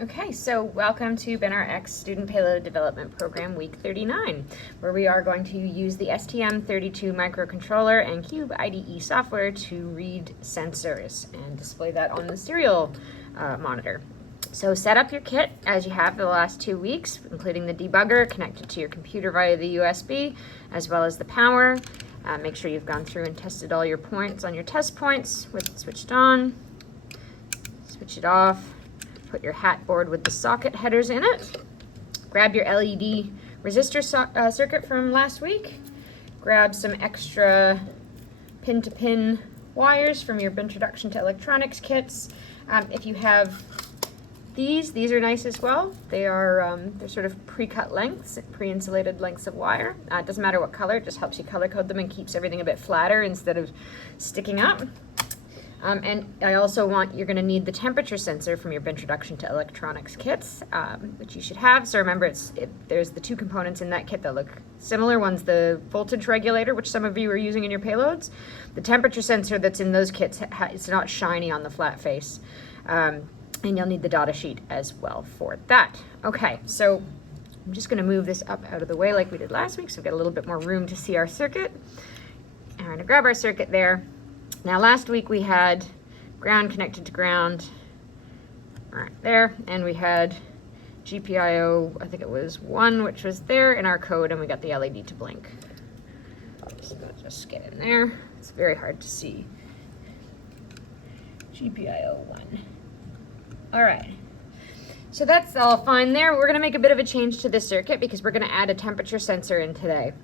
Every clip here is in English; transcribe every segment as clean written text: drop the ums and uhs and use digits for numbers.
Okay, so welcome to BinarX Student Payload Development Program Week 39, where we are going to use the STM32 microcontroller and Cube IDE software to read sensors and display that on the serial monitor. So set up your kit as you have for the last 2 weeks, including the debugger connected to your computer via the USB, as well as the power. Make sure you've gone through and tested all your points on your test points with it switched on. Switch it off. Put your hat board with the socket headers in it. Grab your LED resistor circuit from last week. Grab some extra pin-to-pin wires from your Introduction to Electronics kits. If you have these are nice as well. They are they're sort of pre-cut lengths, pre-insulated lengths of wire. It doesn't matter what color, it just helps you color code them and keeps everything a bit flatter instead of sticking up. And I also you're going to need the temperature sensor from your Introduction to Electronics kits, which you should have. So remember, there's the two components in that kit that look similar. One's the voltage regulator, which some of you are using in your payloads. The temperature sensor that's in those kits, it's not shiny on the flat face. And you'll need the data sheet as well for that. Okay, so I'm just going to move this up out of the way like we did last week, so we've got a little bit more room to see our circuit. And we're going to grab our circuit there. Now last week we had ground connected to ground right there, and we had GPIO, I think it was 1, which was there in our code, and we got the LED to blink. So just get in there. It's very hard to see. GPIO 1. All right. So that's all fine there. We're going to make a bit of a change to this circuit because we're going to add a temperature sensor in today.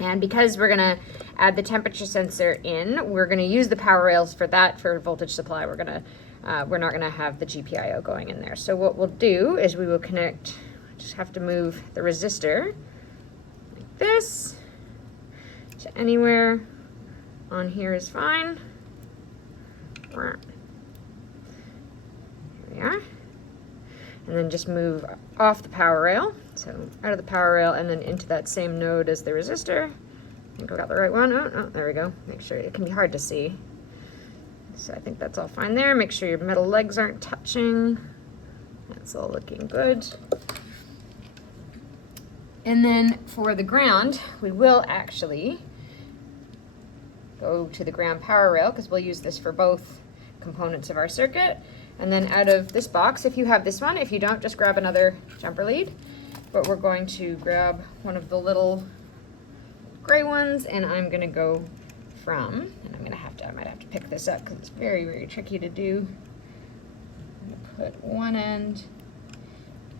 And because we're going to add the temperature sensor in, we're going to use the power rails for that for voltage supply. We're not going to have the GPIO going in there. So what we'll do is we will connect, just have to move the resistor like this to anywhere on here is fine. Here we are. And then just move off the power rail. So out of the power rail and then into that same node as the resistor. I think I got the right one. Oh, there we go. Make sure, it can be hard to see. So I think that's all fine there. Make sure your metal legs aren't touching. That's all looking good. And then for the ground, we will actually go to the ground power rail because we'll use this for both components of our circuit. And then out of this box, if you have this one, if you don't, just grab another jumper lead. But we're going to grab one of the little gray ones, and I'm going to go from, and I might have to pick this up because it's very, very tricky to do. I'm going to put one end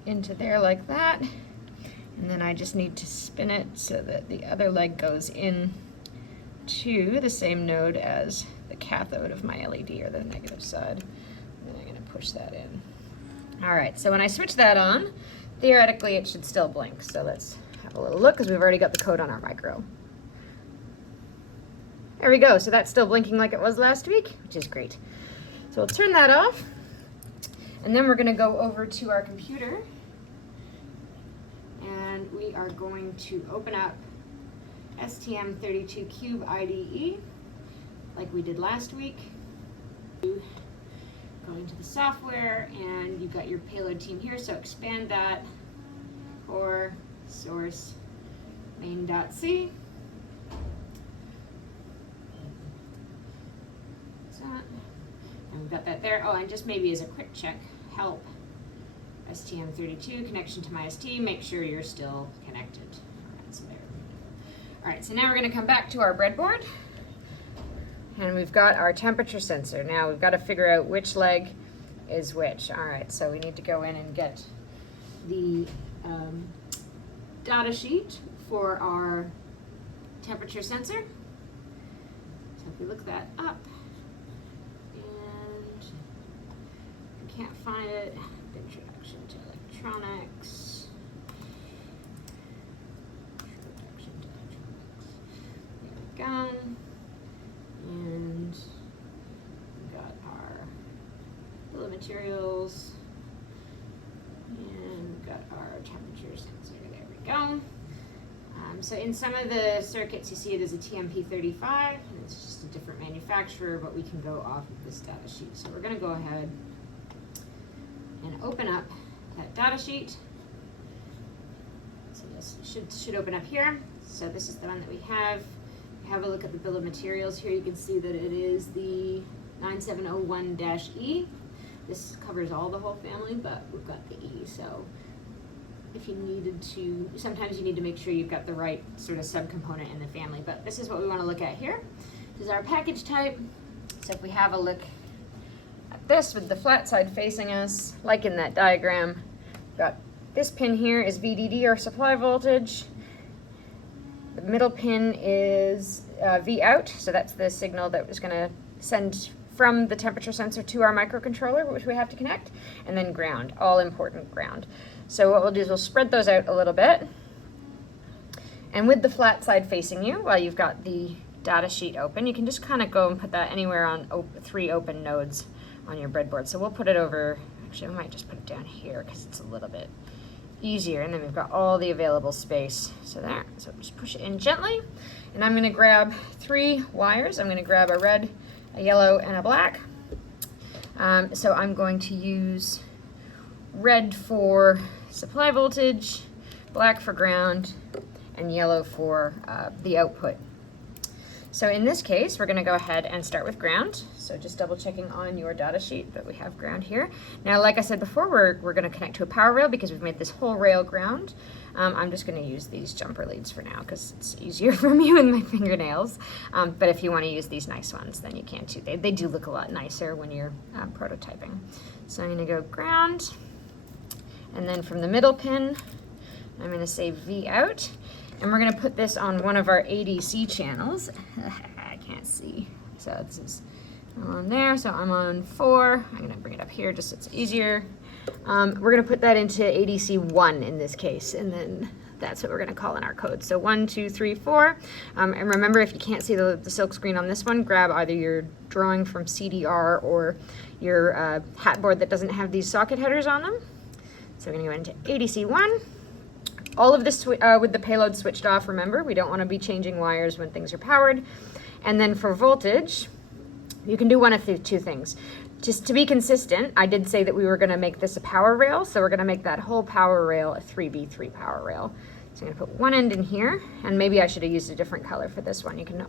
into there like that, and then I just need to spin it so that the other leg goes in to the same node as the cathode of my LED, or the negative side. And I'm going to push that in. All right, so when I switch that on, theoretically it should still blink. So let's have a little look because we've already got the code on our micro. There we go. So that's still blinking like it was last week, which is great. So we'll turn that off, and then we're going to go over to our computer, and we are going to open up STM32 Cube IDE like we did last week. Going to the software, and you've got your payload team here, so expand that, core, source, main.c. And we've got that there. Oh, and just maybe as a quick check, help STM32, connection to my ST, make sure you're still connected. All right, so there we go. All right, so now we're going to come back to our breadboard. And we've got our temperature sensor. Now we've got to figure out which leg is which. All right, so we need to go in and get the data sheet for our temperature sensor. So if we look that up, and we can't find it, Introduction to Electronics. Introduction to Electronics. There we go. And we've got our bill of materials, and we've got our temperature sensor. There we go. So in some of the circuits you see it as a TMP35, and it's just a different manufacturer, but we can go off of this data sheet. So we're going to go ahead and open up data sheet. So this should open up here. So this is the one that we have. Have a look at the bill of materials here. You can see that it is the 9701-E. This covers all the whole family, but we've got the E. So if you needed to, sometimes you need to make sure you've got the right sort of subcomponent in the family, but this is what we want to look at here. This is our package type. So if we have a look at this with the flat side facing us, like in that diagram, we've got this pin here is VDD, or supply voltage. The middle pin is V out, so that's the signal that was going to send from the temperature sensor to our microcontroller, which we have to connect, and then ground, all important ground. So what we'll do is we'll spread those out a little bit. And with the flat side facing you, while you've got the data sheet open, you can just kind of go and put that anywhere on 3 open nodes on your breadboard. So we'll put it over, actually we might just put it down here because it's a little bit easier, and then we've got all the available space. So there, so just push it in gently, and I'm going to grab 3 wires. I'm going to grab a red, a yellow, and a black. So I'm going to use red for supply voltage, black for ground, and yellow for the output. So in this case, we're going to go ahead and start with ground. So just double checking on your data sheet that we have ground here. Now, like I said before, we're going to connect to a power rail because we've made this whole rail ground. I'm just going to use these jumper leads for now because it's easier for me with my fingernails. But if you want to use these nice ones, then you can too. They do look a lot nicer when you're prototyping. So I'm going to go ground. And then from the middle pin, I'm going to say V out. And we're going to put this on one of our ADC channels. I can't see. So this is on there. So I'm on 4. I'm going to bring it up here just so it's easier. We're going to put that into ADC 1 in this case. And then that's what we're going to call in our code. So 1, 2, 3, 4. And remember, if you can't see the silk screen on this one, grab either your drawing from CDR or your hat board that doesn't have these socket headers on them. So we're going to go into ADC 1. All of this with the payload switched off, remember, we don't want to be changing wires when things are powered. And then for voltage, you can do one of 2 things. Just to be consistent, I did say that we were going to make this a power rail, so we're going to make that whole power rail a 3v3 power rail. So I'm going to put one end in here, and maybe I should have used a different color for this one. You can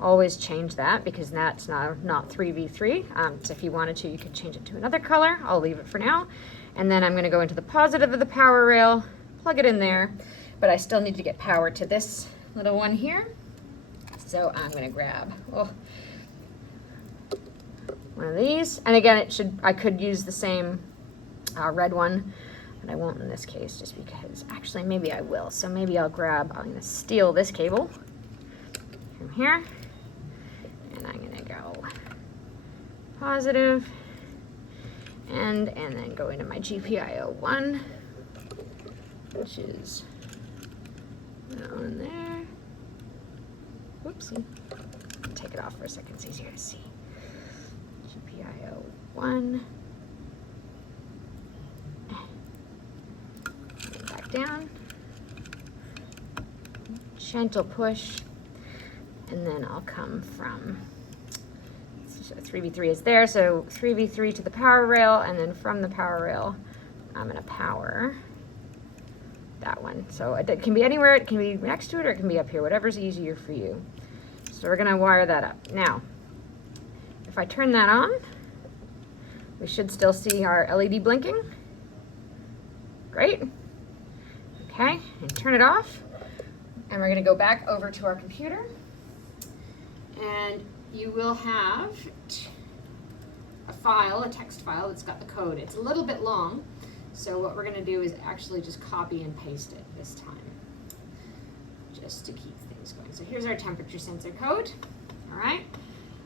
always change that because that's not 3v3. So if you wanted to, you could change it to another color. I'll leave it for now. And then I'm going to go into the positive of the power rail, plug it in there, but I still need to get power to this little one here. So I'm going to grab one of these, and again, I could use the same red one, but I won't in this case just because actually maybe I will. So maybe I'm going to steal this cable from here, and I'm going to go positive, and then go into my GPIO 1. Which is that one there. Whoopsie. Take it off for a second, it's easier to see. GPIO 1. Back down. Gentle push. And then I'll come from, so 3v3 is there, so 3v3 to the power rail, and then from the power rail, I'm going to power that one. So it can be anywhere, it can be next to it, or it can be up here, whatever's easier for you. So we're going to wire that up. Now, if I turn that on, we should still see our LED blinking. Great. Okay, and turn it off. And we're going to go back over to our computer. And you will have a text file that's got the code. It's a little bit long. So what we're going to do is actually just copy and paste it this time, just to keep things going. So here's our temperature sensor code, all right?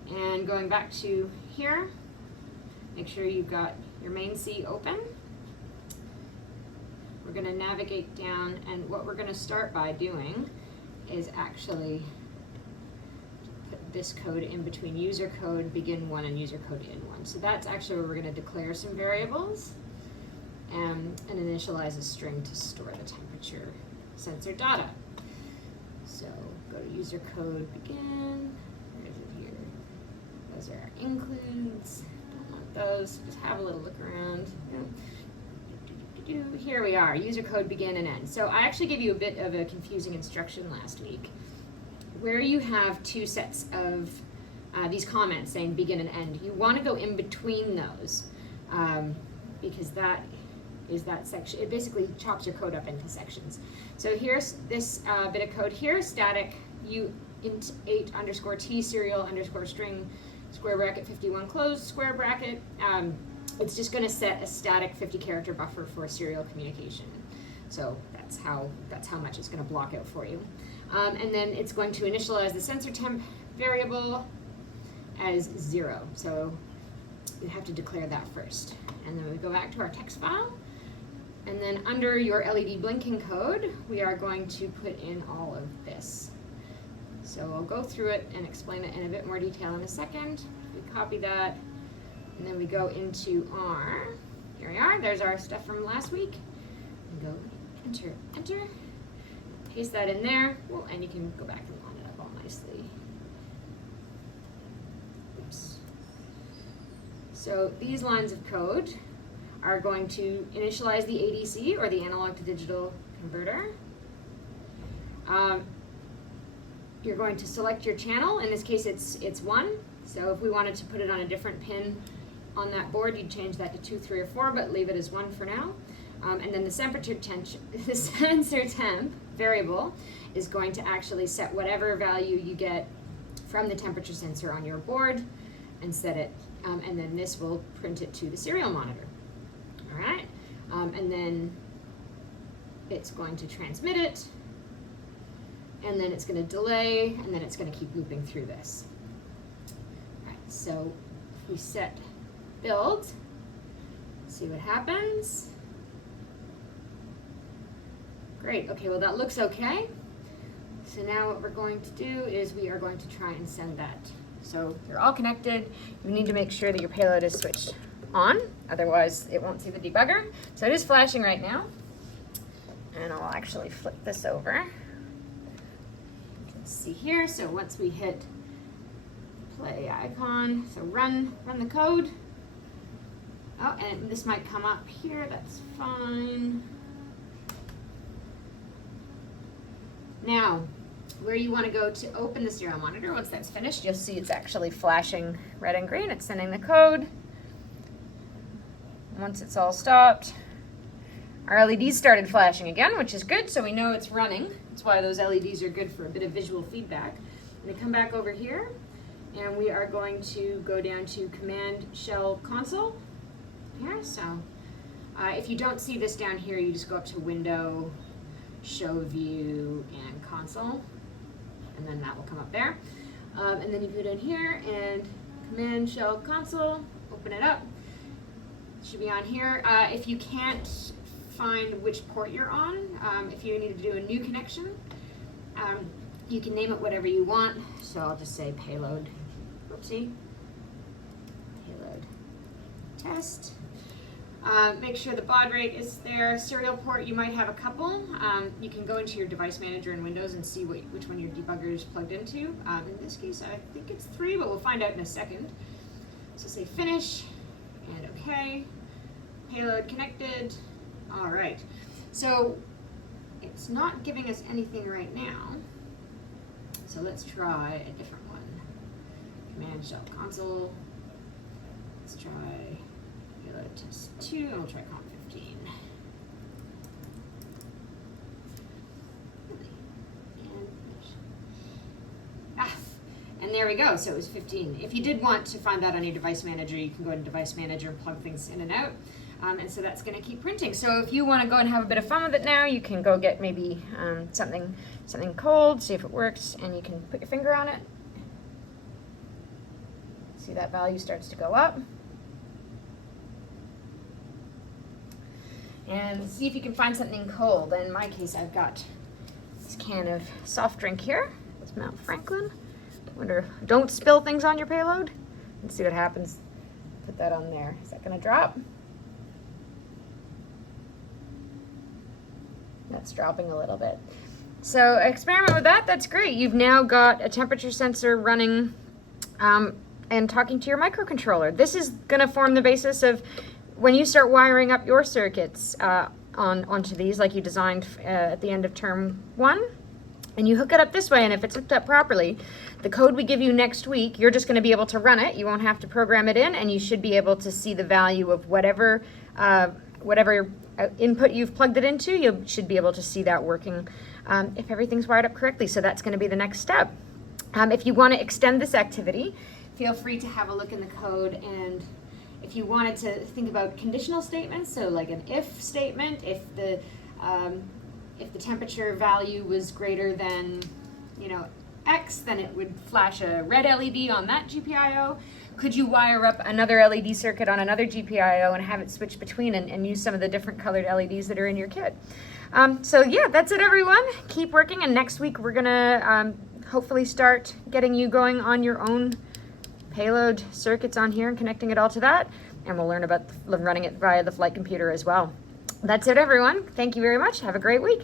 And going back to here, make sure you've got your main C open. We're going to navigate down, and what we're going to start by doing is actually put this code in between user code begin 1 and user code in 1. So that's actually where we're going to declare some variables. And initialize a string to store the temperature sensor data. So go to user code begin. Where is it here? Those are our includes. Don't want those. Just have a little look around. here we are, user code begin and end. So I actually gave you a bit of a confusing instruction last week, where you have two sets of these comments saying begin and end. You want to go in between those because that is that section. It basically chops your code up into sections. So here's this bit of code here, static int 8 underscore t serial underscore string square bracket 51 close square bracket. It's just going to set a static 50 character buffer for serial communication. So that's how much it's going to block out for you. And then it's going to initialize the sensor temp variable as 0. So you have to declare that first. And then we go back to our text file. And then under your LED blinking code, we are going to put in all of this. So I'll go through it and explain it in a bit more detail in a second. We copy that, and then we go into our, here we are, there's our stuff from last week. And go enter, enter, paste that in there. Well, and you can go back and line it up all nicely. Oops. So these lines of code are going to initialize the ADC, or the analog to digital converter. You're going to select your channel. In this case, it's 1. So if we wanted to put it on a different pin on that board, you'd change that to 2, 3, or 4, but leave it as 1 for now. And then the sensor temp variable is going to actually set whatever value you get from the temperature sensor on your board and set it, and then this will print it to the serial monitor. All right, and then it's going to transmit it, and then it's going to delay, and then it's going to keep looping through this. All right, so if we set build, see what happens. Great, okay, well that looks okay. So now what we're going to do is we are going to try and send that. So you're all connected. You need to make sure that your payload is switched on, otherwise it won't see the debugger. So it is flashing right now. And I'll actually flip this over. You can see here, so once we hit play icon, so run the code. Oh, and this might come up here, that's fine. Now, where you want to go to open the serial monitor, once that's finished, you'll see it's actually flashing red and green. It's sending the code. Once it's all stopped, our LEDs started flashing again, which is good, so we know it's running. That's why those LEDs are good for a bit of visual feedback. I'm going to come back over here, and we are going to go down to Command Shell Console here. So if you don't see this down here, you just go up to Window, Show View, and Console, and then that will come up there. And then you go down here and Command Shell Console, open it up. It should be on here. If you can't find which port you're on, if you need to do a new connection, you can name it whatever you want. So I'll just say payload. Oopsie. Payload test. Make sure the baud rate is there. Serial port, you might have a couple. You can go into your device manager in Windows and see which one your debugger is plugged into. In this case, I think it's 3, but we'll find out in a second. So say finish, and okay. Payload connected. All right. So it's not giving us anything right now. So let's try a different one. Command Shell Console. Let's try Payload test 2, and we'll try comp 15. And there we go, so it was 15. If you did want to find that on your device manager, you can go into device manager and plug things in and out. And so that's gonna keep printing. So if you wanna go and have a bit of fun with it now, you can go get maybe something cold, see if it works, and you can put your finger on it. See that value starts to go up. And see if you can find something cold. In my case, I've got this can of soft drink here. It's Mount Franklin. Wonder, don't spill things on your payload. Let's see what happens. Put that on there. Is that gonna drop? That's dropping a little bit. So experiment with that, that's great. You've now got a temperature sensor running and talking to your microcontroller. This is gonna form the basis of when you start wiring up your circuits onto these like you designed at the end of term 1. And you hook it up this way, and if it's hooked up properly, the code we give you next week, you're just going to be able to run it. You won't have to program it in, and you should be able to see the value of whatever input you've plugged it into. You should be able to see that working if everything's wired up correctly. So that's going to be the next step. If you want to extend this activity, feel free to have a look in the code, and if you wanted to think about conditional statements, so like an if statement, if the temperature value was greater than, X, then it would flash a red LED on that GPIO. Could you wire up another LED circuit on another GPIO and have it switch between and use some of the different colored LEDs that are in your kit? So yeah, that's it, everyone. Keep working, and next week we're gonna hopefully start getting you going on your own payload circuits on here and connecting it all to that, and we'll learn about running it via the flight computer as well. That's it, everyone. Thank you very much. Have a great week.